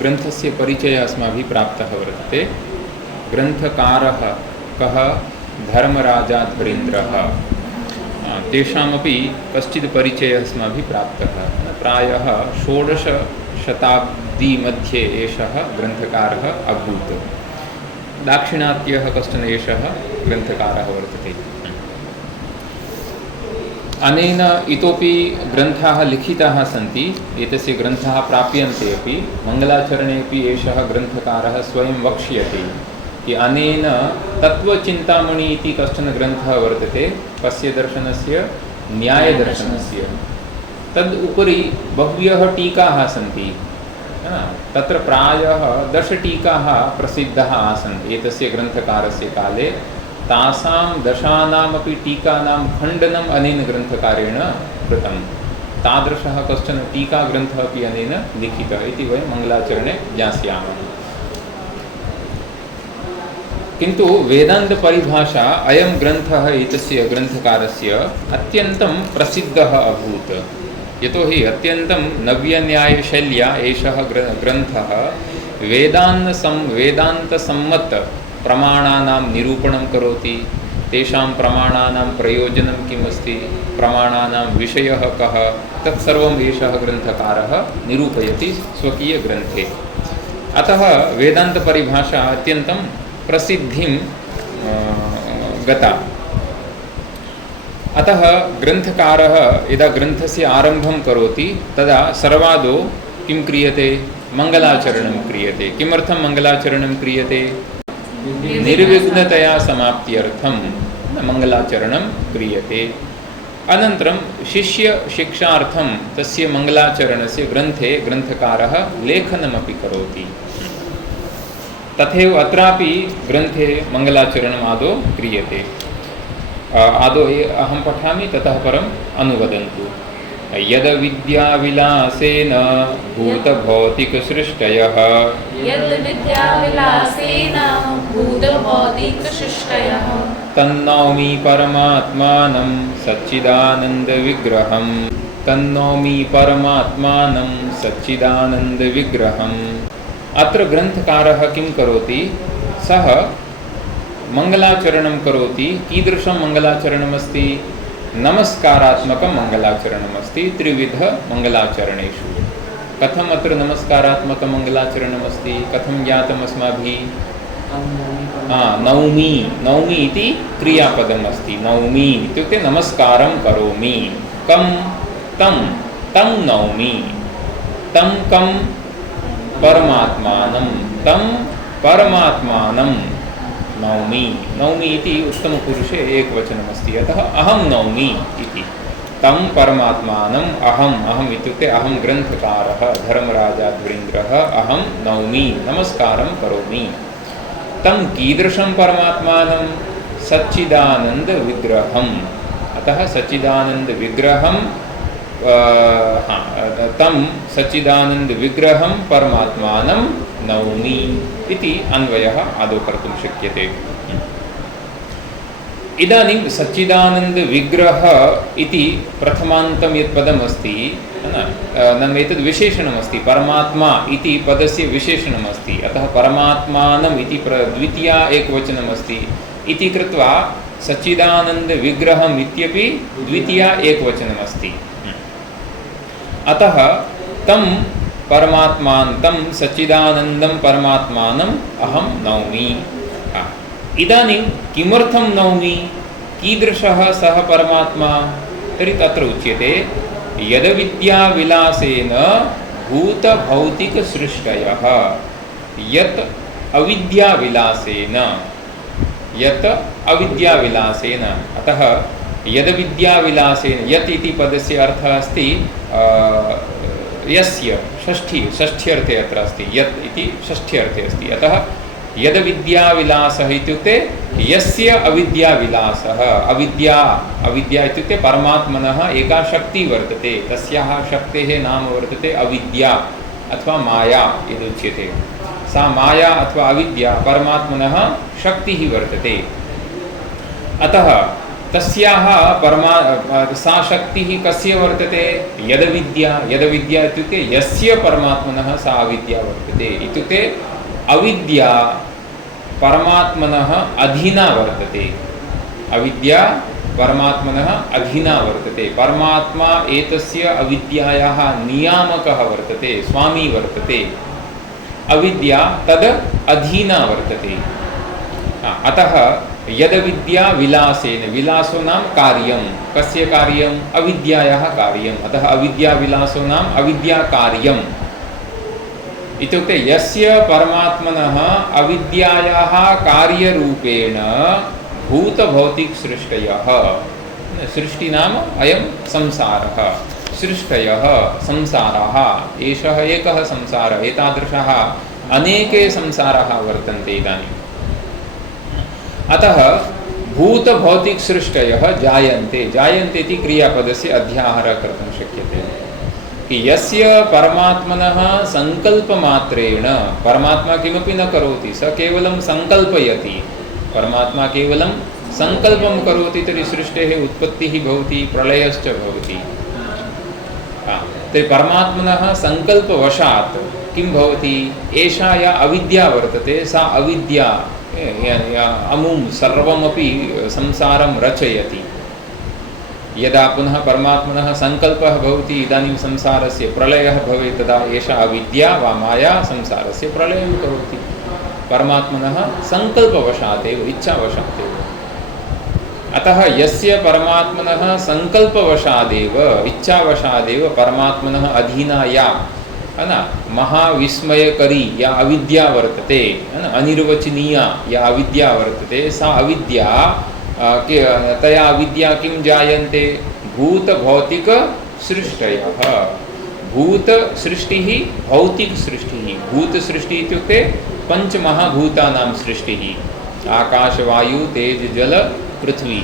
ग्रन्थस्य परिचयः अस्माभिः प्राप्तः वर्तते। ग्रन्थकारः कः? धर्मराजाध्वरीन्द्रः। तेषामपि कश्चित् परिचयः अस्माभिः प्राप्तः। प्रायः 16 शताब्दी मध्ये एषः ग्रन्थकारः अभूत्। दाक्षिणात्यः कश्चन एषः ग्रन्थकारः वर्तते। अनेन इतोपि ग्रन्थाः लिखिताः सन्ति। एतस्य ग्रन्थाः प्राप्यन्ते अपि। मङ्गलाचरणे अपि एषः ग्रन्थकारः स्वयं वक्ष्यते कि अनेन तत्त्वचिन्तामणि इति कश्चन ग्रन्थः वर्तते, कस्य दर्शनस्य? न्यायदर्शनस्य। तद् उपरि बह्व्यः टीकाः सन्ति। तत्र प्रायः 10 टीकाः प्रसिद्धाः आसन् एतस्य ग्रन्थकारस्य काले। तासां 10 टीकानां खण्डनम् अनेन ग्रन्थकारेण कृतं। तादृशः कश्चन टीकाग्रन्थः अपि अनेन लिखितः इति वयं मङ्गलाचरणे ज्ञास्यामः। किन्तु वेदान्तपरिभाषा अयं ग्रन्थः एतस्य ग्रन्थकारस्य अत्यन्तं प्रसिद्धः अभूत्। यतोहि अत्यन्तं नव्यन्यायशैल्या एषः ग्रन्थः वेदान्तसम्मत प्रमाणानां निरूपणं करोति। तेषां प्रमाणानां प्रयोजनं किम् अस्ति, प्रमाणानां विषयः कः, तत्सर्वम् एषः ग्रन्थकारः निरूपयति स्वकीयग्रन्थे। अतः वेदान्तपरिभाषा अत्यन्तं प्रसिद्धिं गता। अतः ग्रन्थकारः यदा ग्रन्थस्य आरम्भं करोति तदा सर्वादौ किं क्रियते? मङ्गलाचरणं क्रियते। किमर्थं मङ्गलाचरणं क्रियते? निर्विघ्नतया समाप्त्यर्थं मङ्गलाचरणं क्रियते। अनन्तरं शिष्यशिक्षार्थं तस्य मङ्गलाचरणस्य ग्रन्थे ग्रन्थकारः लेखनमपि करोति। तथैव अत्रापि ग्रन्थे मङ्गलाचरणम् आदौ क्रियते। आदौ अहं पठामि, ततः परम् अनुवदन्तु। यद विद्याविलासेन भूतभौतिकसृष्टयः तन्नौमि परमात्मानं सच्चिदानन्दविग्रहम्। तन्नौमि परमात्मानं सच्चिदानन्दविग्रहम्। अत्र ग्रन्थकारः किं करोति? सः मङ्गलाचरणं करोति। कीदृशं मङ्गलाचरणमस्ति? नमस्कारात्मकं मङ्गलाचरणमस्ति। त्रिविधमङ्गलाचरणेषु कथम् अत्र नमस्कारात्मकं मङ्गलाचरणमस्ति? कथं ज्ञातम् अस्माभिः? नौमि। नौमि इति क्रियापदम् अस्ति। नौमि इत्युक्ते नमस्कारं करोमि। कं? तं नौमि। तं कं? परमात्मानं। तं परमात्मानं नौमि। नौमि इति उत्तमपुरुषे एकवचनमस्ति। अतः अहं नौमि इति। तं परमात्मानम् अहम् इत्युक्ते अहं ग्रन्थकारः धर्मराजाध्वरीन्द्रः अहं नौमि, नमस्कारं करोमि। तं कीदृशं परमात्मानं? सच्चिदानन्दविग्रहम्। अतः सच्चिदानन्दविग्रहं तं सच्चिदानन्दविग्रहं परमात्मानं नौमि इति अन्वयः आदौ कर्तुं शक्यते। इदानीं सच्चिदानन्दविग्रह इति प्रथमान्तं यत् पदमस्ति, नाम एतद् विशेषणमस्ति। परमात्मा इति पदस्य विशेषणमस्ति। अतः परमात्मानम् इति द्वितीया एकवचनमस्ति इति कृत्वा सच्चिदानन्दविग्रहम् इत्यपि द्वितीया एकवचनमस्ति। अतः तं परमात्मान्तं सच्चिदानन्दं परमात्मानम् अहं नौमि। इदानीं किमर्थं नौमि? कीदृशः सः परमात्मा? तर्हि तत्र उच्यते यदविद्याविलासेन भूतभौतिकसृष्टयः। यत् अविद्याविलासेन। अतः यदविद्याविलासेन, यत् इति पदस्य अर्थः अस्ति यस्य, षष्ठ्यर्थे अत्र अस्ति। यत् इति षष्ठ्यर्थे अस्ति। अतः यदविद्याविलासः इत्युक्ते यस्य अविद्याविलासः। अविद्या इत्युक्ते परमात्मनः एका शक्तिः वर्तते। तस्याः शक्तेः नाम वर्तते अविद्या अथवा माया यदुच्यते। सा माया अथवा अविद्या परमात्मनः शक्तिः वर्तते। अतः तस्याः सा शक्तिः कस्य वर्तते? यदविद्या। यदविद्या इत्युक्ते यस्य परमात्मनः सा अविद्या वर्तते। इत्युक्ते अविद्या परमात्मनः अधीना वर्तते। अविद्या परमात्मनः अधीना वर्तते। परमात्मा एतस्य अविद्यायाः नियामकः वर्तते, स्वामी वर्तते। अविद्या तद अधीना वर्तते। अतः यदविद्या विलासेन, विलासो नाम कार्यं, कस्य कार्यं? अविद्यायाः कार्यम्। अतः अविद्या विलासो नाम अविद्या कार्यम्। इत्युक्ते यस्य परमात्मनः अविद्यायाः कार्यरूपेण भूतभौतिक सृष्टयः, सृष्टि नाम अयं संसारः, सृष्टयः संसाराः, एषः एकः संसारः, एतादृशः अनेके संसाराः वर्तन्ते इदानीम्। अतः भूतभौतिक सृष्टयः जायन्ते। जायन्ते इति क्रियापदस्य अध्याहारः कर्तुं शक्यते कि यस्य परमात्मनः संकल्पमात्रेण, परमात्मा किमपि न करोति, स केवलं संकल्पयति। परमात्मा केवलं संकल्पं करोति तर्हि सृष्टेः उत्पत्तिः भवति, प्रलयश्च भवति। तर्हि परमात्मनः संकल्पवशात् किं भवति? एषा या अविद्या वर्तते सा अविद्या अमुं सर्वमपि संसारं रचयति। यदा पुनः परमात्मनः संकल्पः भवति इदानीं संसारस्य प्रलयः भवेत्, तदा एषा अविद्या वा माया संसारस्य प्रलयं करोति। परमात्मनः संकल्पवशादेव, इच्छावशादेव। अतः यस्य परमात्मनः संकल्पवशादेव, इच्छावशादेव परमात्मनः अधीना या, है ना, महाविस्मयकरी या अविद्या वर्तते, है ना, अनिर्वचनीया या अविद्या वर्तते, सा अविद्या तया अविद्या किं जायन्ते? भूतभौतिक सृष्टयः। भूत सृष्टिः, भौतिक सृष्टिः। भूत सृष्टि इत्युक्ते पंचमहाभूतानां सृष्टिः। आकाश वायु तेज जल पृथ्वी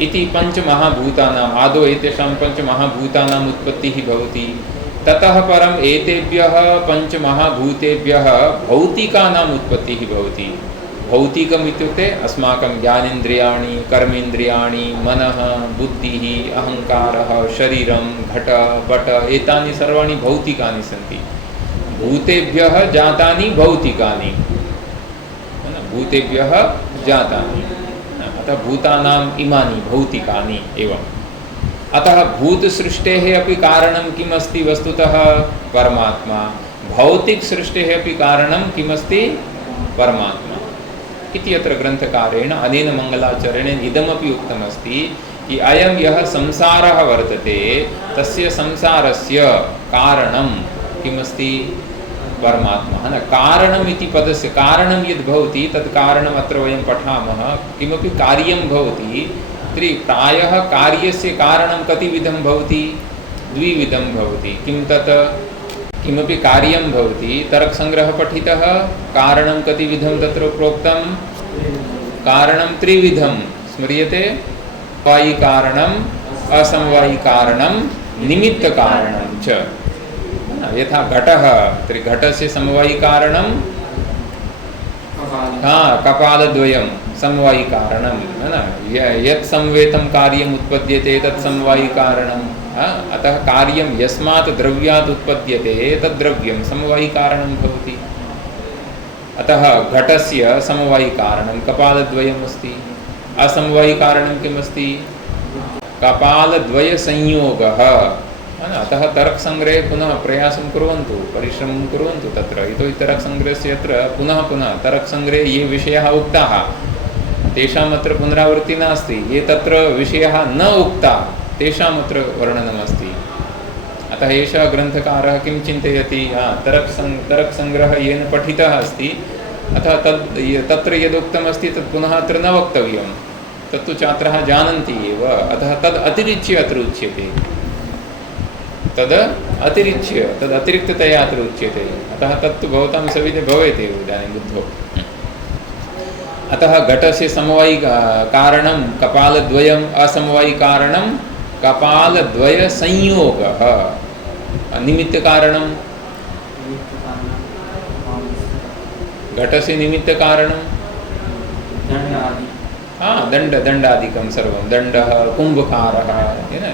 इति पंचमहाभूतानाम्, आदौ एतेषां पंचमहाभूतानाम् उत्पत्तिः भवति। ततः परम् एतेभ्यः पंचमहाभूतेभ्यः भौतिकानाम् उत्पत्तिः भवति। भौतिकम् इत्युक्ते अस्माकं ज्ञानेन्द्रियाणि, कर्मेन्द्रियाणि, मनः, बुद्धिः, अहङ्कारः, शरीरं, घट पट, एतानि सर्वाणि भौतिकानि सन्ति। भूतेभ्यः जातानि भौतिकानि, भूतेभ्यः जातानि, अतः भूतानाम् इमानि भौतिकानि एवम्। अतः भूतसृष्टेः अपि कारणं किम् अस्ति? वस्तुतः परमात्मा। भौतिकसृष्टेः अपि कारणं किमस्ति? परमात्मा इति अत्र ग्रन्थकारेण अनेन मङ्गलाचरणेन इदमपि उक्तमस्ति कि अयं यः संसारः वर्तते तस्य संसारस्य कारणं किमस्ति? परमात्मा। न कारणम् इति पदस्य कारणं यद् भवति तत् कारणम् अत्र वयं पठामः। किमपि कार्यं भवति तर्हि प्रायः कार्यस्य कारणं कतिविधं भवति? द्विविधं भवति। किं तत्? किमपि कार्यं भवति, तर्कसङ्ग्रहः पठितः, कारणं कतिविधं तत्र प्रोक्तं? कारणं त्रिविधं स्मर्यते? समवायिकारणम्, असमवायिकारणं, निमित्तकारणं च। यथा घटः, तर्हि घटस्य समवायिकारणं कपालद्वयं समवायिकारणं, है ना, यत् संवेतं कार्यम् उत्पद्यते तत् समवायिकारणम्। अतः कार्यं यस्मात् द्रव्यात् उत्पद्यते तद् द्रव्यं समवायिकारणं भवति। अतः घटस्य समवायिकारणं कपालद्वयम् अस्ति। असमवायिकारणं किमस्ति? कपालद्वयसंयोगः। अतः तर्कसङ्ग्रहे पुनः प्रयासं कुर्वन्तु, परिश्रमं कुर्वन्तु तत्र। यतोहि तर्कसङ्ग्रहस्य अत्र पुनः पुनः तर्कसङ्ग्रहे ये विषयाः उक्ताः तेषाम् अत्र पुनरावृत्तिः नास्ति। ये तत्र विषयाः न उक्ताः तेषाम् अत्र वर्णनमस्ति। अतः एषः ग्रन्थकारः किं चिन्तयति? तर्कसङ्ग्रहः येन पठितः अस्ति, अतः तत्र यदुक्तमस्ति तत् पुनः अत्र न वक्तव्यं। तत्तु छात्राः जानन्ति एव। अतः तद् अतिरिच्य अत्र उच्यते, तद् अतिरिच्य, तद् अतिरिक्ततया अत्र उच्यते। अतः तत्तु भवतां सविधे भवेत् एव इदानीं बुद्धौ। अतः घटस्य समवायि कारणं कपालद्वयम्, असमवायिकारणं कपालद्वयसंयोगः। निमित्तकारणं घटस्य निमित्तकारणं दण्डादिकं सर्वं दण्डः कुम्भकारः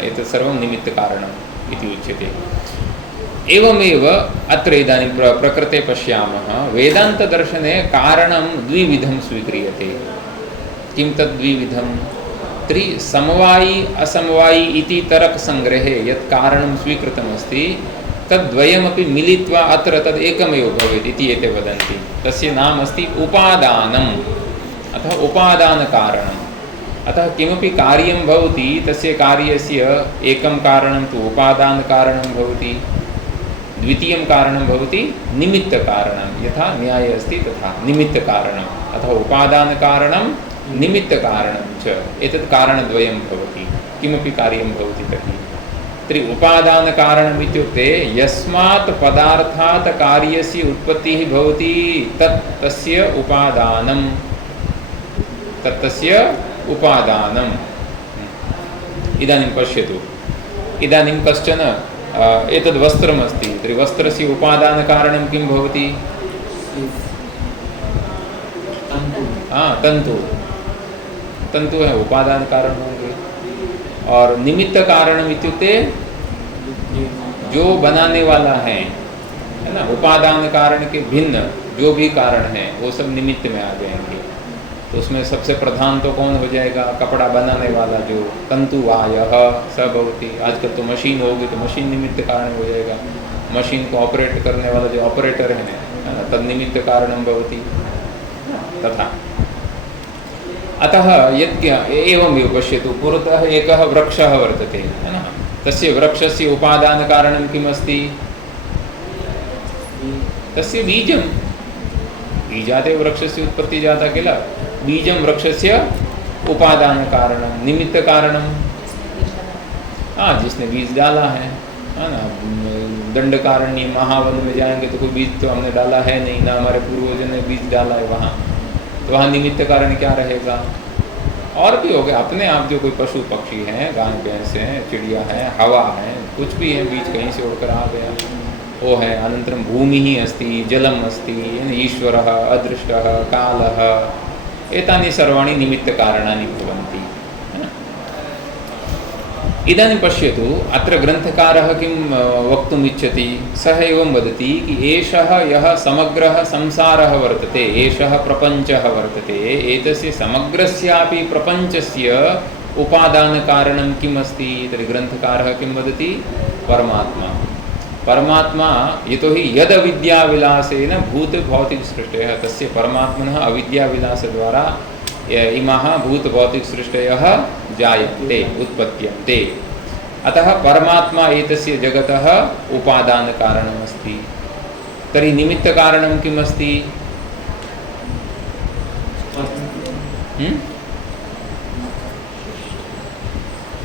एतत् सर्वं निमित्तकारणम् इति उच्यते। एवमेव अत्र इदानीं प्रकृते पश्यामः, वेदान्तदर्शने कारणं द्विविधं स्वीक्रियते। किं तद् द्विविधं? समवायी असमवायी इति तर्कसङ्ग्रहे यत् कारणं स्वीकृतमस्ति तद्द्वयमपि मिलित्वा अत्र तद् एकमेव भवेत् इति एते वदन्ति। तस्य नाम अस्ति उपादानम् अथवा उपादानकारणम्। अतः किमपि कार्यं भवति तस्य कार्यस्य एकं कारणं तु उपादानकारणं भवति, द्वितीयं कारणं भवति निमित्तकारणं। यथा न्याये अस्ति तथा निमित्तकारणम् अथवा उपादानकारणं निमित्तकारणं च, एतत् कारणद्वयं भवति किमपि कार्यं भवति तर्हि। उपादानकारणम् इत्युक्ते यस्मात् पदार्थात् कार्यस्य उत्पत्तिः भवति तस्य उपादानम्। इदानीं पश्यतु, इदानीं कश्चन एतद् वस्त्रमस्ति तर्हि वस्त्रस्य उपादानकारणं किं भवति? तंतु है उपादान कारण होंगे। और निमित्त कारणम इत्युक्ते जो बनाने वाला है ना, उपादान कारण के भिन्न जो भी कारण है वो सब निमित्त में आ जाएंगे। तो उसमें सबसे प्रधान तो कौन हो जाएगा? कपड़ा बनाने वाला जो तंतुवायः सब होती। आजकल तो मशीन होगी तो मशीन निमित्त कारण हो जाएगा। मशीन को ऑपरेट करने वाला जो ऑपरेटर है ना, तद निमित्त कारणम भवति तथा। अतः एवमेव पश्यतु, पुरतः एकः वृक्षः वर्तते है ना, तस्य वृक्षस्य उपादानकारणं किम् अस्ति? तस्य बीजं। बीजाते वृक्षस्य उत्पत्ति जाता किल। बीजं वृक्षस्य उपादानकारणं, निमित्तकारणं। जिसने बीज डाला है ना। दंडकारण्य महावन में जाएंगे तो कोई बीज तो हमने डाला है नहीं ना, हमारे पूर्वजों ने बीज डाला है वहाँ, तो वहाँ निमित्त कारण क्या रहेगा? और भी हो गया अपने आप, जो कोई पशु पक्षी हैं, गाय भैंस हैं, चिड़िया है, हवा है, कुछ भी है, बीज कहीं से उड़कर आ गया वो है। अनन्तरं भूमिः अस्ति, जलम् अस्ति, ईश्वरः, अदृष्टः, कालः, एतानि सर्वाणि निमित्तकारणानि भवन्ति। इदानीं पश्यतु, अत्र ग्रन्थकारः किं वक्तुम् इच्छति? सः एवं वदति कि एषः यः समग्रः संसारः वर्तते, एषः प्रपञ्चः वर्तते, एतस्य समग्रस्यापि प्रपञ्चस्य उपादानकारणं किम् अस्ति? तर्हि ग्रन्थकारः किं वदति? परमात्मा। परमात्मा यतोहि यदविद्याविलासेन भूतभौतिकसृष्टयः, तस्य परमात्मनः अविद्याविलासद्वारा इमाः भूतभौतिकसृष्टयः जायन्ते, उत्पद्यन्ते। अतः परमात्मा एतस्य जगतः उपादानकारणमस्ति। तर्हि निमित्तकारणं किम् अस्ति?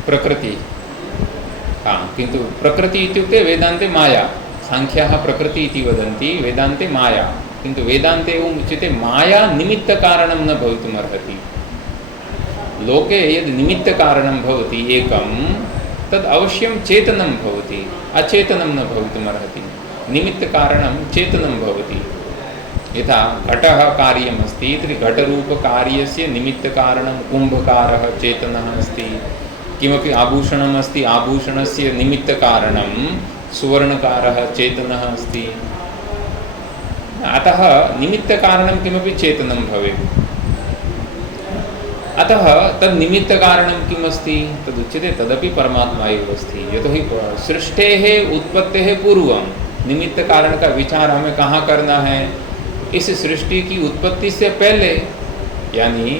प्रकृति। किन्तु प्रकृति इत्युक्ते वेदान्ते माया। सांख्याः प्रकृति इति वदन्ति, वेदान्ते माया। किन्तु वेदान्ते एवम् उच्यते माया निमित्तकारणं न भवितुम् अर्हति। लोके यद् निमित्तकारणं भवति एकं, तद् अवश्यं चेतनं भवति, अचेतनं न भवितुम् अर्हति। निमित्तकारणं चेतनं भवति। यथा घटः कार्यमस्ति तर्हि घटरूपकार्यस्य निमित्तकारणं कुम्भकारः चेतनः अस्ति। किमपि आभूषणम् अस्ति, आभूषणस्य निमित्तकारणं सुवर्णकारः चेतनः अस्ति। अतः निमित्तकारणं किमपि चेतनं भवेत्। अतः तद् निमित्तकारणं किम् अस्ति? तदुच्यते तदपि परमात्मा एव अस्ति। यतोहि सृष्टेः उत्पत्तेः पूर्वं निमित्तकारण का विचार हमें कहाँ करना है? इस सृष्टि की उत्पत्ति से पहले, यानी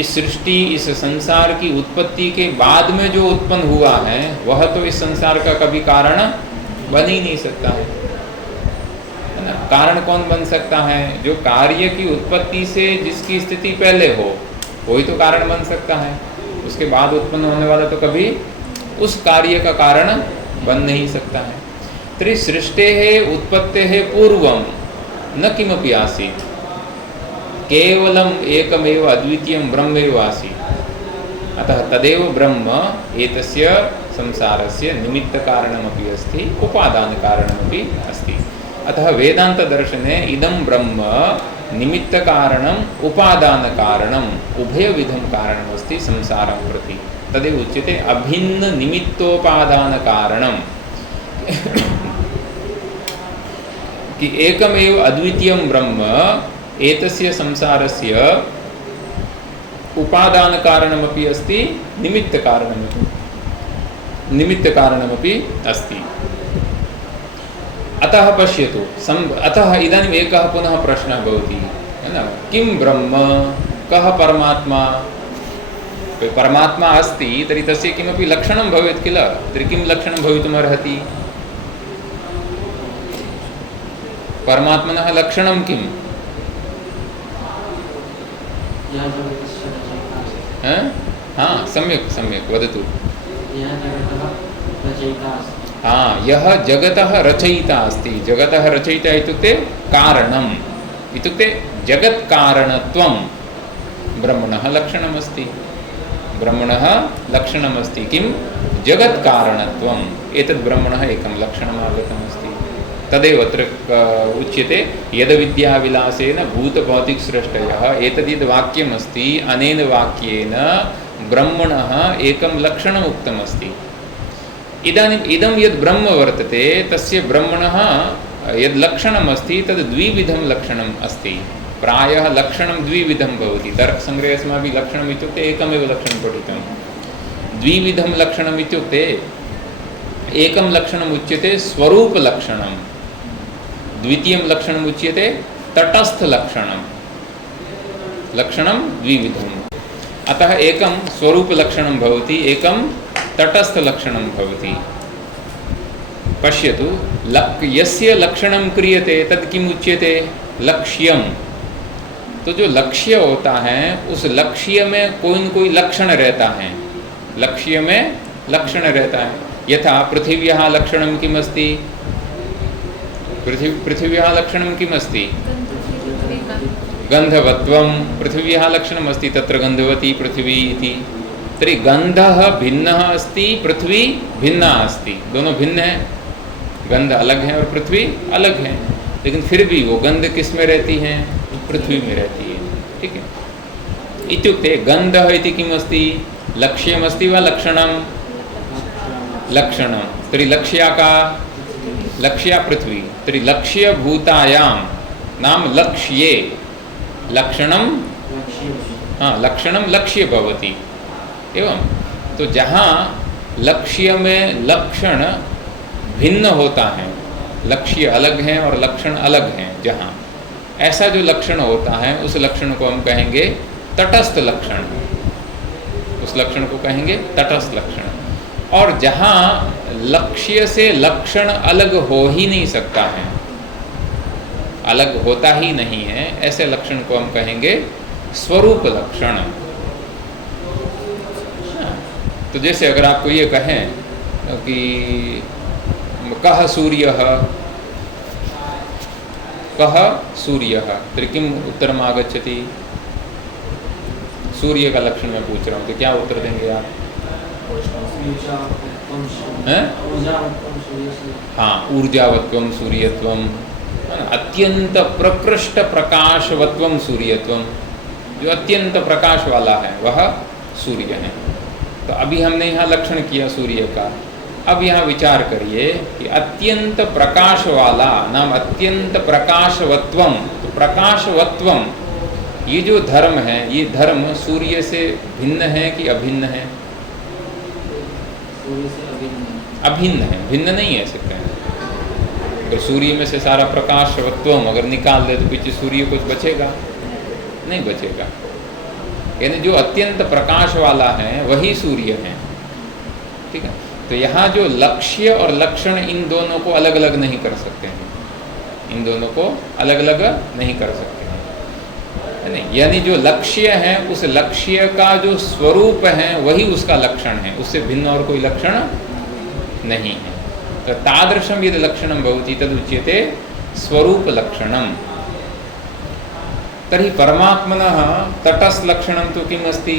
इस सृष्टि, इस संसार की उत्पत्ति के बाद में जो उत्पन्न हुआ है वह तो इस संसार का कभी कारण बन ही नहीं सकता है ना। कारण कौन बन सकता है? जो कार्य की उत्पत्ति से जिसकी स्थिति पहले हो वही तो कारण बन सकता है। उसके बाद उत्पन्न होने वाला तो कभी उस कार्य का कारण बन नहीं सकता है। तर्हि सृष्टेः उत्पत्तेः पूर्वं न किमपि आसीत्, केवलम् एकमेव अद्वितीयं ब्रह्मैव आसीत्। अतः तदेव ब्रह्म एतस्य संसारस्य निमित्तकारणमपि अस्ति, उपादानकारणमपि अस्ति। अतः वेदान्तदर्शने इदं ब्रह्म निमित्तकारणम् उपादानकारणम् उभयविधं कारणमस्ति संसारं प्रति तदेव उच्यते अभिन्ननिमित्तोपादानकारणं कि एकमेव अद्वितीयं ब्रह्म एतस्य संसारस्य उपादानकारणमपि अस्ति निमित्तकारणमपि अस्ति। अतः पश्यतु अतः इदानीम् एकः पुनः प्रश्नः भवति किं ब्रह्म कः परमात्मा परमात्मा अस्ति तर्हि तस्य किमपि लक्षणं भवेत् किल तर्हि किं लक्षणं भवितुमर्हति परमात्मनः लक्षणं किम् सम्यक् सम्यक् वदतु यः जगतः रचयिता अस्ति जगतः रचयिता इत्युक्ते कारणम् इत्युक्ते जगत्कारणत्वं ब्रह्मणः लक्षणमस्ति किं जगत्कारणत्वम् एतद् ब्रह्मणः एकं लक्षणम् आगतमस्ति तदेव अत्र उच्यते यद्विद्याविलासेन भूतभौतिकसृष्टयः एतद्यद् वाक्यमस्ति अनेन वाक्येन ब्रह्मणः एकं लक्षणम् उक्तमस्ति। इदानीम् इदं यद् ब्रह्म वर्तते तस्य ब्रह्मणः यद् लक्षणमस्ति तद् द्विविधं लक्षणम् अस्ति प्रायः लक्षणं द्विविधं भवति तर्कसङ्ग्रहे अस्माभिः लक्षणम् इत्युक्ते एकमेव लक्षणं पठितं द्विविधं लक्षणम् इत्युक्ते एकं लक्षणम् उच्यते स्वरूपलक्षणं द्वितीयं लक्षणम् उच्यते तटस्थलक्षणं लक्षणं द्विविधम् अतः एकं स्वरूपलक्षणं भवति एकं तटस्थलक्षणं भवति। पश्यतु यस्य लक्षणं क्रियते तद् किम् उच्यते लक्ष्यम। तो जो लक्ष्य होता है उस लक्ष्य में कोई न कोई लक्षण रहता है लक्ष्य में लक्षण रहता है यथा पृथिव्याः लक्षणं किमस्ति पृथिव्याः लक्षणं किमस्ति गन्धवत्वं पृथिव्याः लक्षणमस्ति तत्र गन्धवती पृथिवी इति तर्हि गन्धः भिन्नः अस्ति पृथ्वी भिन्ना अस्ति दोनों भिन्न हैं गंध अलग है और पृथ्वी अलग है लेकिन फिर भी वो गंध किस में रहती है पृथ्वी में रहती है ठीक है इत्युक्ते गन्धः इति किमस्ति लक्ष्यमस्ति वा लक्षणं लक्षणं तर्हि लक्ष्या का लक्ष्या पृथ्वी तर्हि लक्ष्यभूतायां नाम लक्ष्ये लक्षणं लक्षणं लक्ष्य भवति एवं तो जहाँ लक्ष्य में लक्षण भिन्न होता है लक्ष्य अलग है और लक्षण अलग हैं जहाँ ऐसा जो लक्षण होता है उस लक्षण को हम कहेंगे तटस्थ लक्षण उस लक्षण को कहेंगे तटस्थ लक्षण और जहाँ लक्ष्य से लक्षण अलग हो ही नहीं सकता है अलग होता ही नहीं है ऐसे लक्षण को हम कहेंगे स्वरूप लक्षण। तो जैसे अगर आपको ये कहें कि कः सूर्यः तर्हि किम् उत्तरम् आगच्छति सूर्य का लक्षण मैं पूछ रहा हूँ तो क्या उत्तर देंगे आप ऊर्जावत्वं सूर्यत्वं अत्यंत प्रकृष्ट प्रकाशवत्वं सूर्यत्वं जो अत्यंत प्रकाश वाला है वह सूर्य है। तो अभी हमने यहाँ लक्षण किया सूर्य का अब यहाँ विचार करिए कि अत्यंत प्रकाश वाला नाम अत्यंत प्रकाशवत्वम तो प्रकाशवत्वम ये जो धर्म है ये धर्म सूर्य से भिन्न है कि अभिन्न है अभिन्न है भिन्न नहीं है सकते हैं अगर सूर्य में से सारा प्रकाशवत्वम अगर निकाल दे तो पीछे सूर्य कुछ बचेगा नहीं बचेगा यानी जो अत्यंत प्रकाश वाला है वही सूर्य है ठीक है। तो यहाँ जो लक्ष्य और लक्षण इन दोनों को अलग अलग नहीं कर सकते हैं इन दोनों को अलग अलग नहीं कर सकते हैं नहीं यानी जो लक्ष्य है उस लक्ष्य का जो स्वरूप है वही उसका लक्षण है उससे भिन्न और कोई लक्षण नहीं है। तो तादृशं यद् लक्षणं भवति तदुच्यते स्वरूप लक्षणं। तर्हि परमात्मनः तटस्थलक्षणं तु किम् अस्ति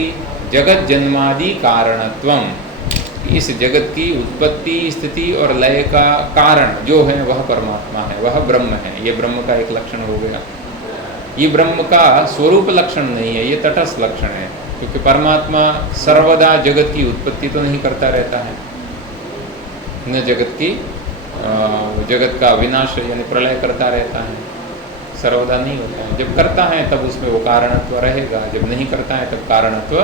जगज्जन्मादि कारणत्वम् इस जगत की उत्पत्ति स्थिति और लय का कारण जो है वह परमात्मा है वह ब्रह्म है ये ब्रह्म का एक लक्षण हो गया ये ब्रह्म का स्वरूप लक्षण नहीं है, ये तटस्थ लक्षण है, क्योंकि परमात्मा सर्वदा जगत की उत्पत्ति तो नहीं करता रहता है, न जगत का विनाश यानी प्रलय करता रहता है, सर्वदा नहीं होता है। जब करता है तब उसमें वो कारणत्व रहेगा, जब नहीं करता है तब कारणत्व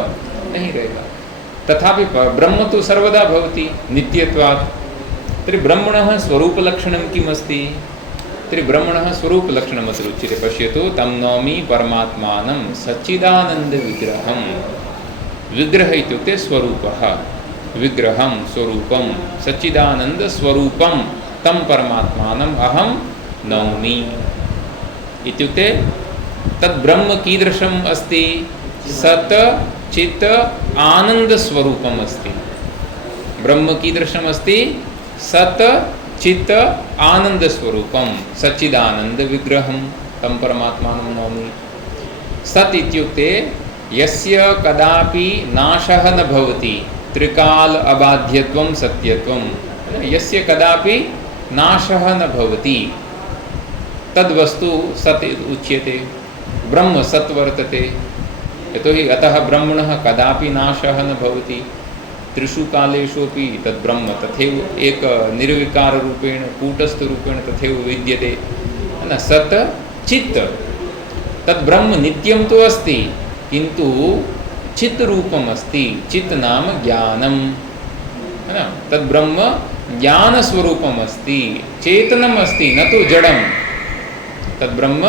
नहीं रहेगा। तथापि ब्रह्म तो सर्वदा भवति नित्यत्वात्। तर्हि ब्रह्मणः स्वरूपलक्षणं किम् अस्ति? तर्हि ब्रह्मणः स्वरूपलक्षणमत्र उच्यते। पश्यतु, तं नौमि परमात्मानं सच्चिदानन्दविग्रहं। विग्रह इत्युक्ते स्वरूपः, विग्रहं स्वरूपं, सच्चिदानन्दस्वरूपं तं परमात्मानम् अहं नौमि इत्युक्ते तद्ब्रह्म कीदृशम् अस्ति? सत् चित् आनन्दस्वरूपम् अस्ति। ब्रह्म कीदृशम् अस्ति? सत् चित् आनन्दस्वरूपं सच्चिदानन्दविग्रहं तं परमात्मानं नौमि। सत् इत्युक्ते यस्य कदापि नाशः न भवति, त्रिकाल अबाध्यत्वं सत्यत्वं, यस्य कदापि नाशः न भवति तद्वस्तु सत् उच्यते। ब्रह्म सत् वर्तते, यतोहि अतः ब्रह्मणः कदापि नाशः न भवति, त्रिषु कालेषुपि तद्ब्रह्म तथैव एक निर्विकार रूपेण कूटस्थ रूपेण तथैव विद्यते, है न। सत् चित्, तद्ब्रह्म नित्यं तो अस्ति, किन्तु चित् रूपम् अस्ति। चित् नाम ज्ञानं, है न। तद्ब्रह्म ज्ञानस्वरूपम् अस्ति, चेतनम् अस्ति, न तो जडं। तद्ब्रह्म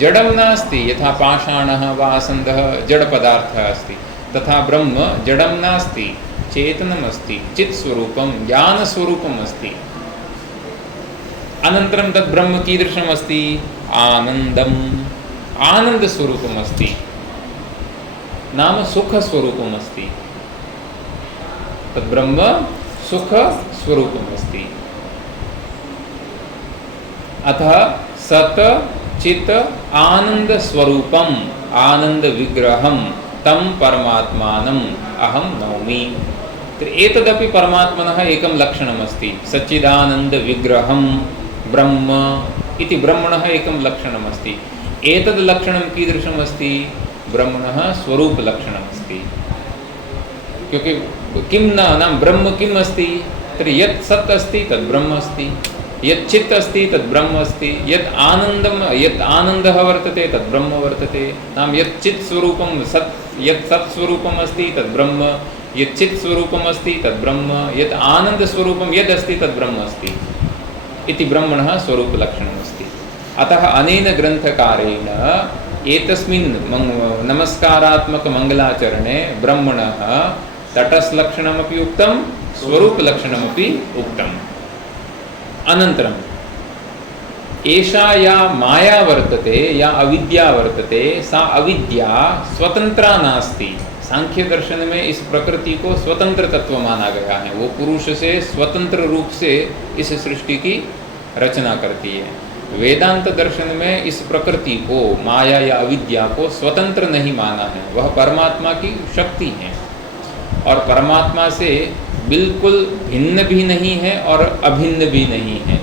जडं नास्ति, यथा पाषाणः वा आसन्दः जडपदार्थः अस्ति, तथा ब्रह्म जडं नास्ति, चेतनम् अस्ति, चित्स्वरूपं ज्ञानस्वरूपम् अस्ति। अनन्तरं तद् ब्रह्म कीदृशम् अस्ति? आनन्दम्, आनन्दस्वरूपम् अस्ति, नाम सुखस्वरूपम् अस्ति। तद् ब्रह्म सुखस्वरूपम् अस्ति। अतः सत् चित् आनन्दस्वरूपम् आनन्दविग्रहं तं परमात्मानम् अहं नौमि। एतदपि परमात्मनः एकं लक्षणमस्ति, सच्चिदानन्दविग्रहं ब्रह्म इति ब्रह्मणः एकं लक्षणमस्ति। एतद् लक्षणं कीदृशमस्ति? ब्रह्मणः स्वरूपलक्षणमस्ति। क्योंकि किं नाम ब्रह्म किम् अस्ति? तर्हि यत् सत् अस्ति तद् ब्रह्म अस्ति, यत् चित् अस्ति तद् ब्रह्म अस्ति, यत् आनन्दः वर्तते तद् ब्रह्म वर्तते। नाम यत् चित् स्वरूपं सत्, यत् सत् स्वरूपम् अस्ति तद् ब्रह्म, यत् चित् स्वरूपम् अस्ति तद् ब्रह्म, यत् आनन्दस्वरूपं यद् अस्ति तद् ब्रह्म अस्ति इति ब्रह्मणः स्वरूपलक्षणमस्ति। अतः अनेन ग्रन्थकारेण एतस्मिन् नमस्कारात्मकमङ्गलाचरणे ब्रह्मणः तटस्थलक्षणमपि उक्तं, स्वरूपलक्षणमपि उक्तम्। अनन्तरम् एषा या माया वर्तते, या अविद्या वर्तते, सा अविद्या स्वतंत्रा नास्ति। सांख्य दर्शन में इस प्रकृति को स्वतंत्र तत्व माना गया है, वो पुरुष से स्वतंत्र रूप से इस सृष्टि की रचना करती है। वेदांत दर्शन में इस प्रकृति को, माया या अविद्या को स्वतंत्र नहीं माना है, वह परमात्मा की शक्ति है और परमात्मा से बिल्कुल भिन्न भी नहीं है और अभिन्न भी नहीं है।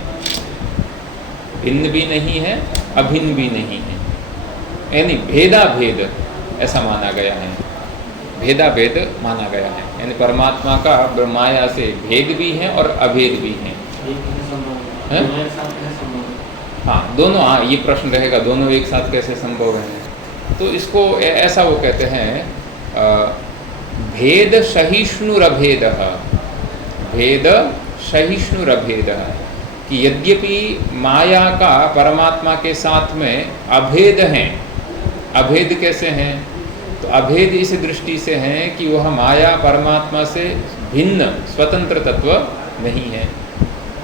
भिन्न भी नहीं है, अभिन्न भी नहीं है, यानी भेदा भेद ऐसा माना गया है, भेदा भेद माना गया है। यानी परमात्मा का माया से भेद भी है और अभेद भी है। हाँ, दोनों, हाँ ये प्रश्न रहेगा, दोनों एक साथ कैसे संभव है? तो इसको ऐसा वो कहते हैं भेद सहिष्णुरभेदः, भेद सहिष्णुरभेदः, कि यद्यपि माया का परमात्मा के साथ में अभेद हैं। अभेद कैसे हैं? तो अभेद इस दृष्टि से है कि वह माया परमात्मा से भिन्न स्वतंत्र तत्व नहीं है,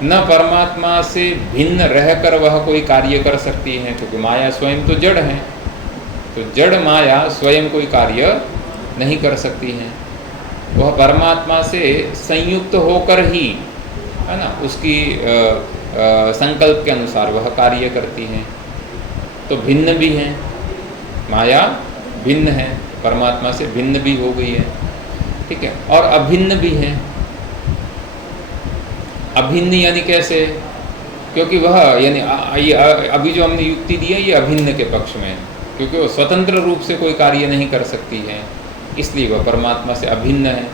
न परमात्मा से भिन्न रहकर वह कोई कार्य कर सकती है, क्योंकि माया स्वयं तो जड़ है, तो जड़ माया स्वयं कोई कार्य नहीं कर सकती है। वह परमात्मा से संयुक्त होकर ही, है ना, उसकी संकल्प के अनुसार वह कार्य करती है। तो भिन्न भी हैं, माया भिन्न है, परमात्मा से भिन्न भी हो गई है, ठीक है, और अभिन्न भी है। अभिन्न यानी कैसे? क्योंकि वह यानी ये अभी जो हमने युक्ति दी है ये अभिन्न के पक्ष में है। क्योंकि वो स्वतंत्र रूप से कोई कार्य नहीं कर सकती है, इसलिए वह परमात्मा से अभिन्न है।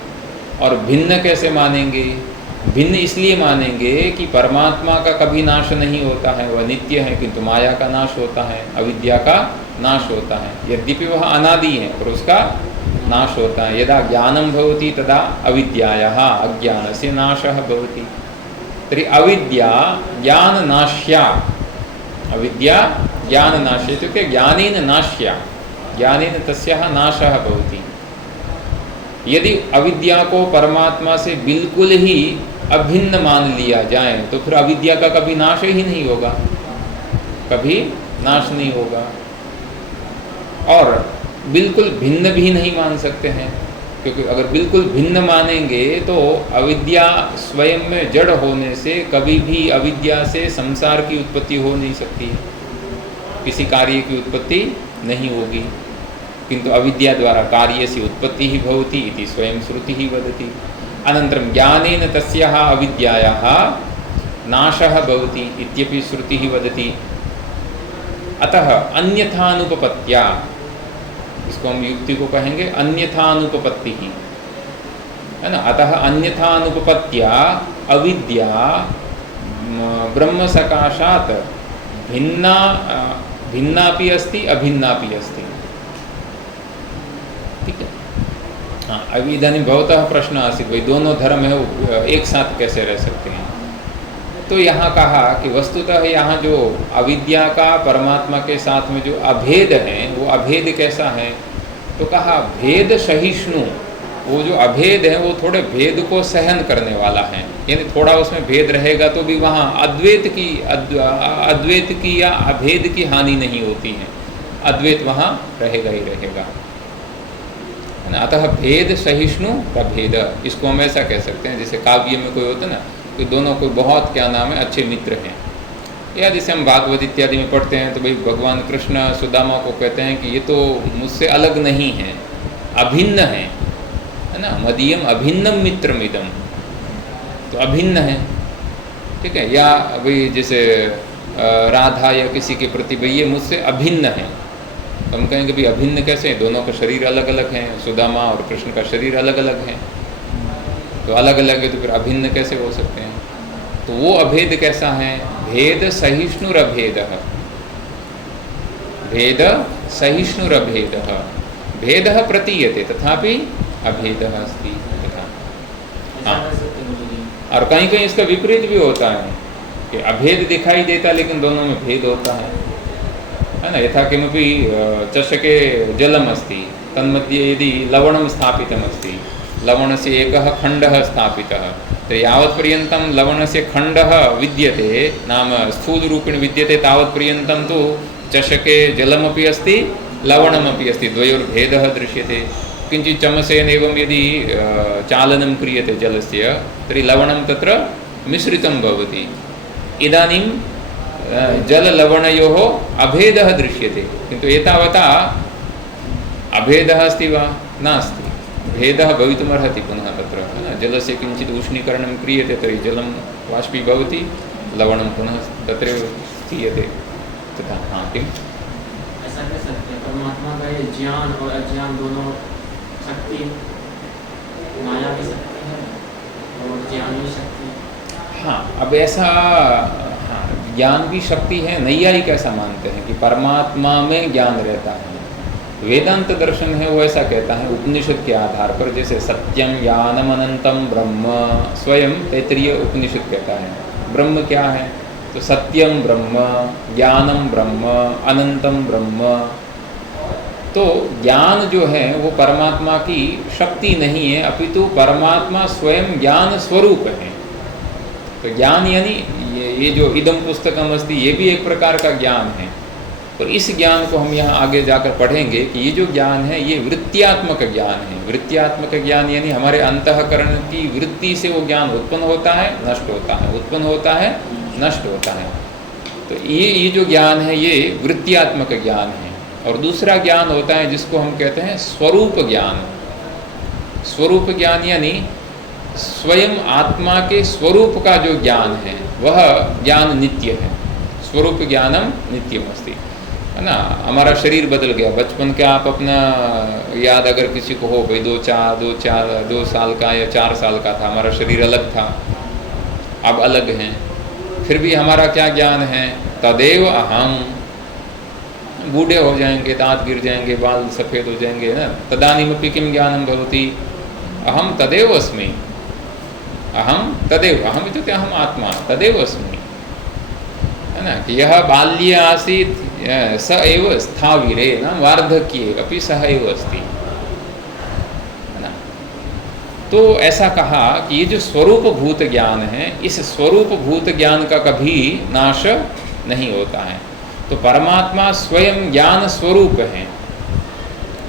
और भिन्न कैसे मानेंगे? भिन्न इसलिए मानेंगे कि परमात्मा का कभी नाश नहीं होता है, वह नित्य है, किंतु माया का नाश होता है, अविद्या का नाश होता है। यद्यपि वह अनादि है पर उसका नाश होता है। यदा ज्ञानं भवति तदा अविद्यायाः अज्ञानस्य नाशः भवति। तर्हि अविद्या ज्ञाननाश्या, अविद्या ज्ञाननाश्य इत्युक्ते ज्ञानेन नाश्या, ज्ञानेन तस्याः नाशः भवति। यदि अविद्या को परमात्मा से बिल्कुल ही अभिन्न मान लिया जाए तो फिर अविद्या का कभी नाश ही नहीं होगा, कभी नाश नहीं होगा। और बिल्कुल भिन्न भी नहीं मान सकते हैं, क्योंकि अगर बिल्कुल भिन्न मानेंगे तो अविद्या स्वयं में जड़ होने से कभी भी अविद्या से संसार की उत्पत्ति हो नहीं सकती, किसी कार्य की उत्पत्ति नहीं होगी। किंतु अविद्या द्वारा कार्यस्य उत्पत्ति ही भवति इति स्वयं श्रुति ही वदति। अनन्तरं ज्ञानेन तस्याः अविद्यायाः नाशः भवति इत्यपि श्रुति ही वदति। अतः अन्यथानुपपत्त्या, इसको हम युक्ति को कहेंगे अन्यथानुपपत्ति ही, है ना। अतः अन्यथानुपपत्त्या अविद्या ब्रह्म सकाशात् भिन्ना भिन्नापि अस्ति अभिन्नापि अस्ति। ठीक है। हाँ, अभी इदानीं भवतः प्रश्न आसीत् भाई दोनों धर्म है वो एक साथ कैसे रह सकते हैं। तो यहाँ कहा कि वस्तुतः यहाँ जो अविद्या का परमात्मा के साथ में जो अभेद है वो अभेद कैसा है, तो कहा भेद सहिष्णु। वो जो अभेद है वो थोड़े भेद को सहन करने वाला है, यानी थोड़ा उसमें भेद रहेगा तो भी वहाँ अद्वैत की या अभेद की हानि नहीं होती है, अद्वैत वहाँ रहेगा ही रहेगा। अतः भेद सहिष्णु प्रभेद, इसको हम ऐसा कह सकते हैं जैसे काव्य में कोई होता है ना, कि दोनों कोई बहुत क्या नाम है अच्छे मित्र हैं, या जैसे हम भागवत इत्यादि में पढ़ते हैं तो भाई भगवान कृष्ण सुदामा को कहते हैं कि ये तो मुझसे अलग नहीं है, अभिन्न है ना। मदीयम अभिन्नम मित्रमिदम, तो अभिन्न है, ठीक है। या भाई जैसे राधा या किसी के प्रति भाई ये मुझसे अभिन्न है, तो हम कहेंगे भाई अभिन्न कैसे, दोनों का शरीर अलग अलग हैं, सुदामा और कृष्ण का शरीर अलग अलग है, तो अलग अलग है तो फिर अभिन्न कैसे हो सकते हैं। तो वो अभेद कैसा है, भेद सहिष्णुरभेदः, भेद सहिष्णुरभेदः, भेदः प्रतीयते तथापि अभेदः अस्ति। हाँ, और कहीं कहीं इसका विपरीत भी होता है कि अभेद दिखाई देता लेकिन दोनों में भेद होता है ना। यथा किमपि चषके जलम अस्ति, तन्मध्ये यदि लवणं स्थापितमस्ति, लवणस्य एकः खण्डः स्थापितः, तो यावत्पर्यन्तं लवणस्य खण्डः विद्यते, नाम स्थूलरूपेण विद्यते, तावत्पर्यन्तं तु चषके जलमपि अस्ति लवणमपि अस्ति, द्वयोर्भेदः दृश्यते। किञ्चित् चमसेन एवं यदि चालनं क्रियते जलस्य, तर्हि लवणं तत्र मिश्रितं भवति। इदानीं जललवणयोः अभेदः दृश्यते, किन्तु एतावता अभेदः अस्ति वा, नास्ति। भेदः भवितुमर्हति पुनः तत्र, जलस्य किञ्चित् उष्णीकरणं क्रियते तर्हि जलं वाष्पीभवति, लवणं पुनः तत्रैव स्थीयते तथा। हाँ, किम् ऐसा कह सकते हैं परमात्मा का ये ज्ञान और अज्ञान दोनों शक्ति, माया भी शक्ति है और ज्ञान भी शक्ति है। हाँ, अब ऐसा ज्ञान भी शक्ति है, नैयायिक ऐसा मानते हैं कि परमात्मा में ज्ञान रहता है। वेदांत दर्शन है वो ऐसा कहता है उपनिषद के आधार पर, जैसे सत्यम ज्ञानम अनंतम ब्रह्म, स्वयं तैत्तिरीय उपनिषद कहता है ब्रह्म क्या है, तो सत्यम ब्रह्म, ज्ञानम ब्रह्म, अनंतम ब्रह्म। तो ज्ञान जो है वो परमात्मा की शक्ति नहीं है, अपितु परमात्मा स्वयं ज्ञान स्वरूप है। तो ज्ञान यानी ये जो इदम पुस्तकम अस्ति, ये भी एक प्रकार का ज्ञान है। और इस ज्ञान को हम यहाँ आगे जाकर पढ़ेंगे कि ये जो ज्ञान है ये वृत्त्यात्मक ज्ञान है। वृत्त्यात्मक ज्ञान यानी हमारे अंतःकरण की वृत्ति से वो ज्ञान उत्पन्न होता है, नष्ट होता है, उत्पन्न होता है, नष्ट होता है। तो ये जो ज्ञान है ये वृत्त्यात्मक ज्ञान है। और दूसरा ज्ञान होता है जिसको हम कहते हैं स्वरूप ज्ञान। स्वरूप ज्ञान यानी स्वयं आत्मा के स्वरूप का जो ज्ञान है वह ज्ञान नित्य है। स्वरूप ज्ञानम नित्यम अस्ति। है ना। हमारा शरीर बदल गया। बचपन के आप अपना याद अगर किसी को हो भाई 2 साल का या 4 साल का था, हमारा शरीर अलग था, अब अलग हैं, फिर भी हमारा क्या ज्ञान है, तदेव अहम। बूढ़े हो जाएंगे, दांत गिर जाएंगे, बाल सफ़ेद हो जाएंगे ना, तदानीमपि किम ज्ञानम भवति, अहम तदेव अस्मि, अहम तदेव, अहम इत्युक्ते अहम आत्मा, तदेव अस्मि, है ना। कि यह बाल्ये आसीत् स एव स्थाविरे न वार्धक्ये अपि सह एव अस्ति, है ना। तो ऐसा कहा कि ये जो स्वरूप भूत ज्ञान है, इस स्वरूप भूत ज्ञान का कभी नाश नहीं होता है। तो परमात्मा स्वयं ज्ञान स्वरूप है,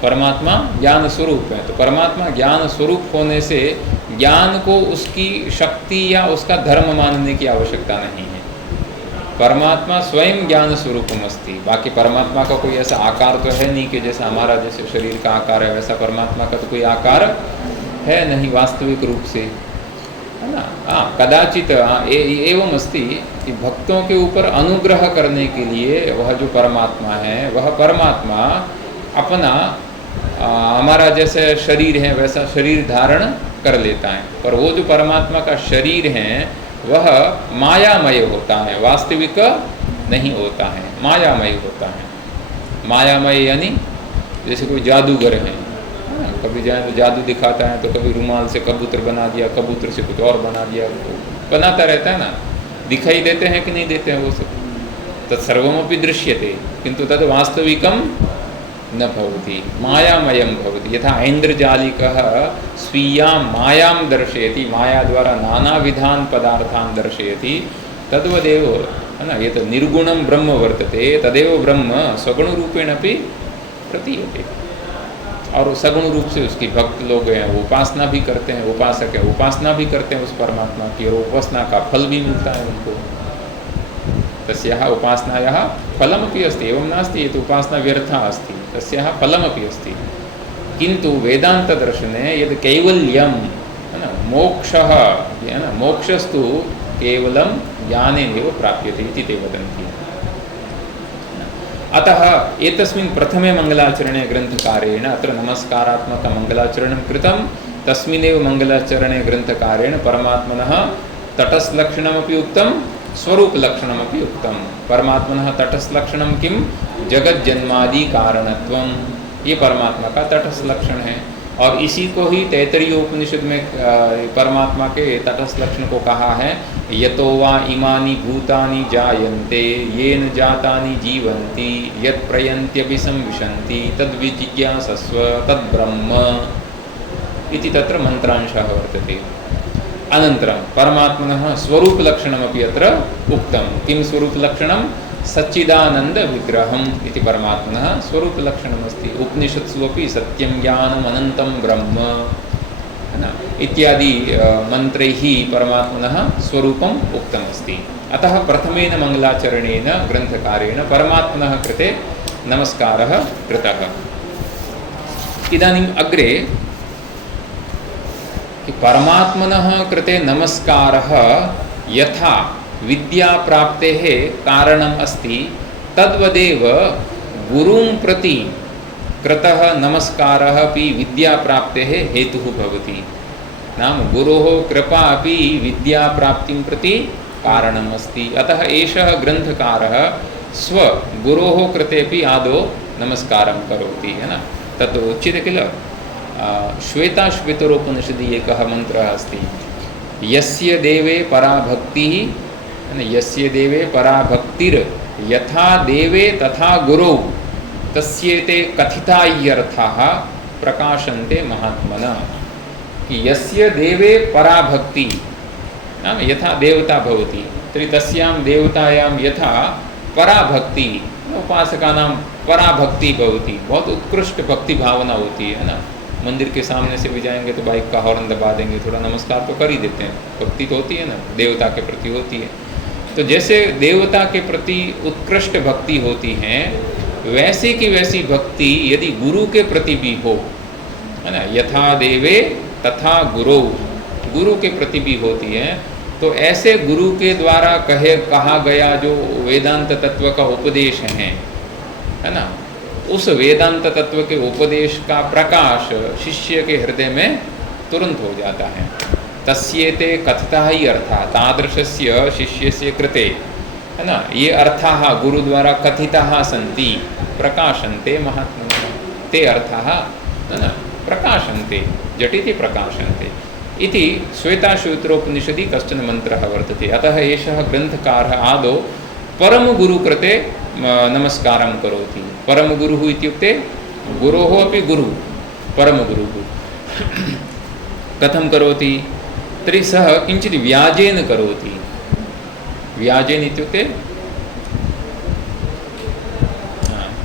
परमात्मा ज्ञान स्वरूप है। तो परमात्मा ज्ञान स्वरूप होने से ज्ञान को उसकी शक्ति या उसका धर्म मानने की आवश्यकता नहीं है। परमात्मा स्वयं ज्ञान स्वरूपम अस्ति। बाकी परमात्मा का कोई ऐसा आकार तो है नहीं कि जैसा हमारा जैसे शरीर का आकार है वैसा परमात्मा का तो कोई आकार है नहीं वास्तविक रूप से, है ना। हाँ, कदाचित एवं अस्ति कि भक्तों के ऊपर अनुग्रह करने के लिए वह जो परमात्मा है, वह परमात्मा अपना हमारा जैसे शरीर है वैसा शरीर धारण कर लेता है। पर वो जो परमात्मा का शरीर है वह मायामय होता है, वास्तविक नहीं होता है, मायामय होता है। मायामय यानी जैसे कोई जादूगर है, कभी जादू दिखाता है तो कभी रुमाल से कबूतर बना दिया, कबूतर से कुछ और बना दिया, बनाता रहता है ना। दिखाई देते हैं कि नहीं देते हैं वो सब, तत्सर्वमपि दृश्यते किंतु तद वास्तविकम न भवति, मायामयम भवति। यथा ऐन्द्रजालिकः स्वीयां मायां दर्शयति, माया द्वारा नानाविधान पदार्थान् दर्शयति, तद्वदेव, है ना। ये तो निर्गुणं ब्रह्म वर्तते, तदेव ब्रह्म सगुण रूपेण अपि प्रतीयते। और सगुण रूप से उसकी भक्त लोग हैं, वो उपासना भी करते हैं, उपासक है उपासना भी करते हैं उस परमात्मा की, और उपासना का फल भी मिलता है उनको। तस्याः उपासनायाः फलमपि अस्ति, एवं नास्ति ये तो उपासना व्यर्था अस्ति, तस्याः फलमपि अस्ति। किंतु वेदांतदर्शने यद् कैवल्यम, है ना, मोक्षः, है ना, मोक्षस्तु केवलं ज्ञानेनैव प्राप्यते इति ते वदन्ति। अतः एतस्मिन् प्रथमे मंगलाचरणे ग्रंथकारेण अत्र नमस्कारात्मकमंगलाचरणं कृतं, तस्मिन्नेव मंगलाचरणे ग्रंथकारेण परमात्मनः तटस्थलक्षणमपि उक्तं, स्वरूपलक्षणमपि उक्तं। परमात्मनः तटस्थलक्षणं किं, जगज्जन्मादि कारणत्वं, ये परमात्मा का तटस्थ लक्षण है। और इसी को ही तैत्तरीय उपनिषद में परमात्मा के तटस्थ लक्षण को कहा है, यतो वा इमानि भूतानि जायन्ते येन जातानि जीवन्ति यत् प्रयन्त्यभिसंविशन्ति तद्विजिज्ञासस्व तद्ब्रह्म इति तत्र मंत्रांशः वर्तते। अनन्तरं परमात्मनः स्वरूपलक्षणमपि अत्र उक्तं। किं स्वरूपलक्षणं, सच्चिदानंद विग्रहम इति परमात्मनः स्वरूपलक्षणमस्ति। उपनिषत्सु अपि सत्यं ज्ञानम् अनन्तं ब्रह्म, है ना, इत्यादि मंत्रैः परमात्मनः स्वरूपम् उक्तमस्ति। अतः प्रथमेन मंगलाचरणेन ग्रन्थकारेण परमात्मनः कृते नमस्कारः कृतः। इदानीम् अग्रे कि परमात्मनः कृते नमस्कारः यथा विद्या प्राप्तेः कारणम् अस्ति, तद्वदेव गुरुं प्रति कृतः नमस्कारः अपि विद्या प्राप्तेः हेतुः भवति। नाम गुरोः कृपा अपि विद्या प्राप्तिं प्रति कारणम् अस्ति। अतः एषः ग्रन्थकारः स्वगुरोः कृते अपि आदौ नमस्कारं करोति, है ना। तत् उच्यते किल, श्वेताश्वेतरोपनिषदि एकः मन्त्रः अस्ति, यस्य देवे पराभक्तिः, यस्य देवे पराभक्तिर यथा देवे तथा गुरौ तस्येते कथितायर्थाः प्रकाशन्ते महात्मनः। कि यस्य देवे पराभक्ति, नाम यथा देवता भवति तर्हि तस्यां देवतायां यथा पराभक्ति, उपासकानां पराभक्ति भवति, बहुत उत्कृष्ट भक्ति भावना होती है ना। मंदिर के सामने से भी जाएंगे तो बाइक का हॉर्न दबा देंगे, थोड़ा नमस्कार तो कर ही देते हैं, भक्ति तो होती है ना, देवता के प्रति होती है। तो जैसे देवता के प्रति उत्कृष्ट भक्ति होती है, वैसे की वैसी भक्ति यदि गुरु के प्रति भी हो, है ना, यथा देवे तथा गुरु, गुरु के प्रति भी होती है, तो ऐसे गुरु के द्वारा कहा गया जो वेदांत तत्व का उपदेश है, है ना, उस वेदांत तत्व के उपदेश का प्रकाश शिष्य के हृदय में तुरंत हो जाता है। तस्येते कथिता ही अर्था तादृशस्य शिष्यस्य कृते, है ना, ये अर्थाः गुरु द्वारा कथिताः सन्ति प्रकाशन्ते महात्मनः, ते अर्थाः, है ना, प्रकाशन्ते झटिति प्रकाशन्ते इति श्वेताश्वेतरोपनिषदि कश्चन मन्त्रः वर्तते। अतः एषः ग्रन्थकारः आदौ परमगुरुकृते नमस्कारं करोति। परमगुरुः इत्युक्ते गुरोः अपि गुरुः परमगुरुः कथं करोति तर्हि सः किञ्चित् व्याजेन करोति। व्याजेन इत्युक्ते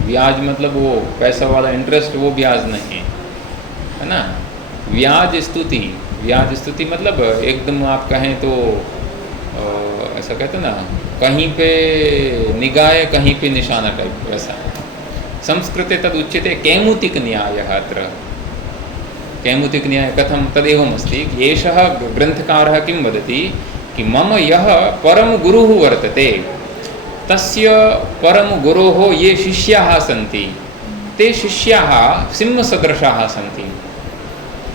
ब्याज मतलब वो पैसा वाला इंटरेस्ट, वो ब्याज नहीं है ना। ब्याज स्तुति, ब्याज स्तुति मतलब एकदम आप कहें तो ऐसा कहते ना, कहीं पे निगाह कहीं पे निशाना टाइप वैसा। संस्कृते तद उच्यते कैमुतिक न्यायः। अत्र कैमुतिक न्याय कथं तदेवमस्ति। एषः ग्रन्थकारः किं वदति कि मम यः परमगुरुः वर्तते तस्य परमगुरोः ये शिष्याः सन्ति ते शिष्याः सिंहसदृशाः सन्ति।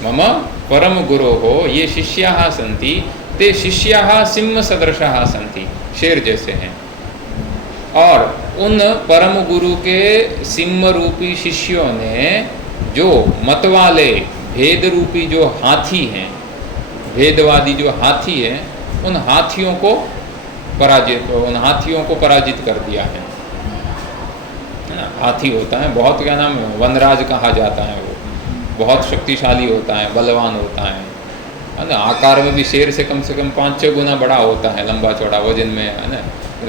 मम परमगुरोः ये शिष्याः सन्ति ते शिष्याः सिंहसदृशाः सन्ति, शेर जैसे हैं। और उन परम गुरु के सिंह रूपी शिष्यों ने जो मतवाले भेद रूपी जो हाथी हैं, भेदवादी जो हाथी हैं, उन हाथियों को पराजित कर दिया है ना। हाथी होता है बहुत, क्या नाम है, वनराज कहा जाता है। वो बहुत शक्तिशाली होता है, बलवान होता है ना। आकार में भी शेर से कम 5-6 गुना बड़ा होता है, लंबा चौड़ा वजन में, है ना।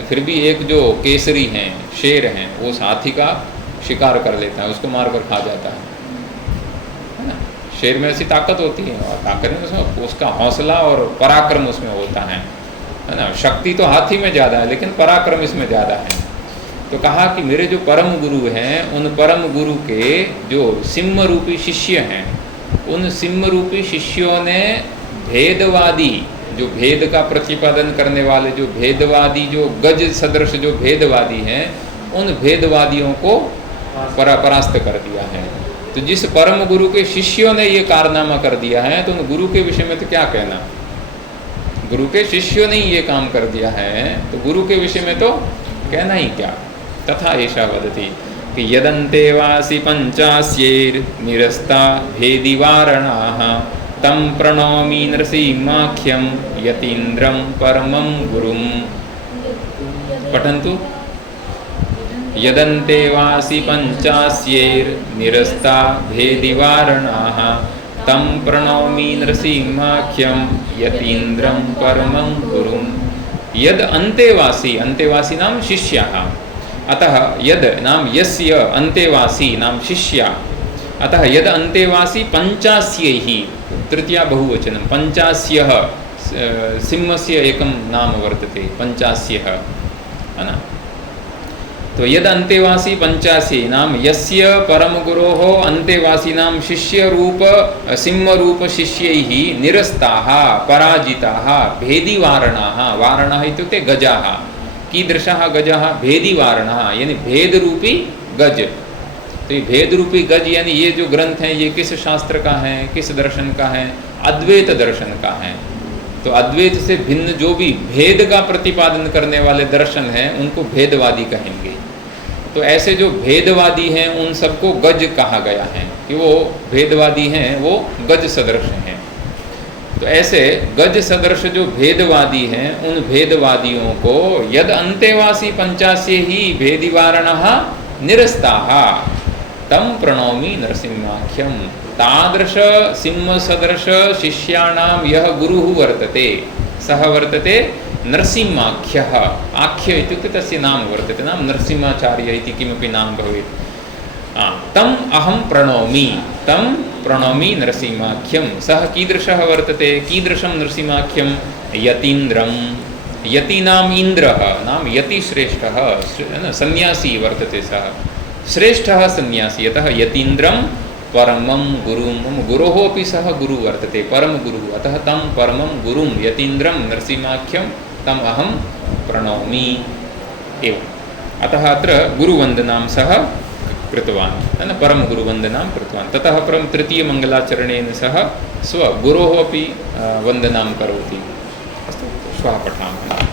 फिर भी एक जो केसरी हैं, शेर हैं, वो उस हाथी का शिकार कर लेता है, उसको मार कर खा जाता है ना। शेर में ऐसी ताकत होती है, और ताकत में उसमें उसका हौसला और पराक्रम उसमें होता है ना। शक्ति तो हाथी में ज़्यादा है, लेकिन पराक्रम इसमें ज़्यादा है। तो कहा कि मेरे जो परम गुरु हैं, उन परम गुरु के जो सिंह रूपी शिष्य हैं, उन सिंह रूपी शिष्यों ने भेदवादी, जो भेद का प्रतिपादन करने वाले, जो भेदवादी, जो गज सदृश जो भेदवादी हैं, उन भेदवादियों को परास्त कर दिया है। तो जिस परम गुरु के शिष्यों ने ये कारनामा कर दिया है, तो उन गुरु के विषय में तो क्या कहना। गुरु के शिष्यों ने ये काम कर दिया है, तो गुरु के विषय में तो कहना ही क्या। तथा ऐसा वदति कि यदन्ते वासि पंचास्यैर्निरस्ता भेदिवारणाः तं प्रणौमि नृसिंहाख्यं यतीन्द्रं परमं गुरुम्। पठन्तु। यदन्ते वासि पंचास्यैर्निरस्ता भेदिवारणाः तं प्रणौमि नृसिंहाख्यं यतीन्द्रं परमं गुरुम्। यद अन्तेवासी, अन्तेवासी नाम शिष्याः, अतः यद नाम यस्य अन्तेवासी नाम शिष्या, अतः यद अन्तेवासी पंचास्यैः, तृतीया बहुवचनं, पंचास्यः, सिंहस्य एकं नाम वर्तते, पंचास्यः, है ना। तो यद अन्तेवासी पंचासी नाम यस्य परमगुरोः अन्तेवासीनां शिष्यरूप सिंहरूप शिष्यैः निरस्ताः पराजिताः भेदिवारणाः। वारणाः इत्युक्ते गजाः। कीदृशाः गजाः? भेदिवारणाः, यानी भेद रूपी गज। तो ये भेद रूपी गज यानी ये जो ग्रंथ हैं, ये किस शास्त्र का है, किस दर्शन का है? अद्वैत दर्शन का है। तो अद्वैत से भिन्न जो भी भेद का प्रतिपादन करने वाले दर्शन हैं, उनको भेदवादी कहेंगे। तो ऐसे जो भेदवादी हैं, उन सबको गज कहा गया है कि वो भेदवादी हैं, वो गज सदृश हैं। तो ऐसे गज सदृश जो भेदवादी हैं, उन भेदवादियों को यद अन्तेवासी पंचास्य ही भेदिवारणः निरस्ताः तं प्रणौमि नरसिंहाख्यं। तादृश सिंह सदृश शिष्याणां यः गुरुः वर्तते, सः वर्तते नरसिंहाख्यः। आख्य इत्युक्ते तस्य नाम वर्तते, नाम नरसिंहाचार्य इति किमपि नाम भवेत्। तम् अहं प्रणौमि, तं प्रणौमि नरसिंहाख्यं। सः कीदृशः वर्तते? कीदृशं नरसिंहाख्यं? यतीन्द्रं। यतीनाम् इन्द्रः नाम यतिश्रेष्ठः, सन्यासी वर्तते सः, श्रेष्ठः सन्यासी। अतः यतीन्द्रं परमं गुरुं, मम गुरोः अपि सः गुरु वर्तते, परम गुरुः। अतः तं परमं गुरुं यतीन्द्रं नरसिंहाख्यं तम् अहं प्रणौमि एवं। अतः अत्र गुरुवन्दनां सः कृतवान्, परमगुरुवन्दनां कृतवान्। ततः परं तृतीयमङ्गलाचरणेन सह स्वगुरोः अपि वन्दनां करोति। अस्तु, श्वः पठामः।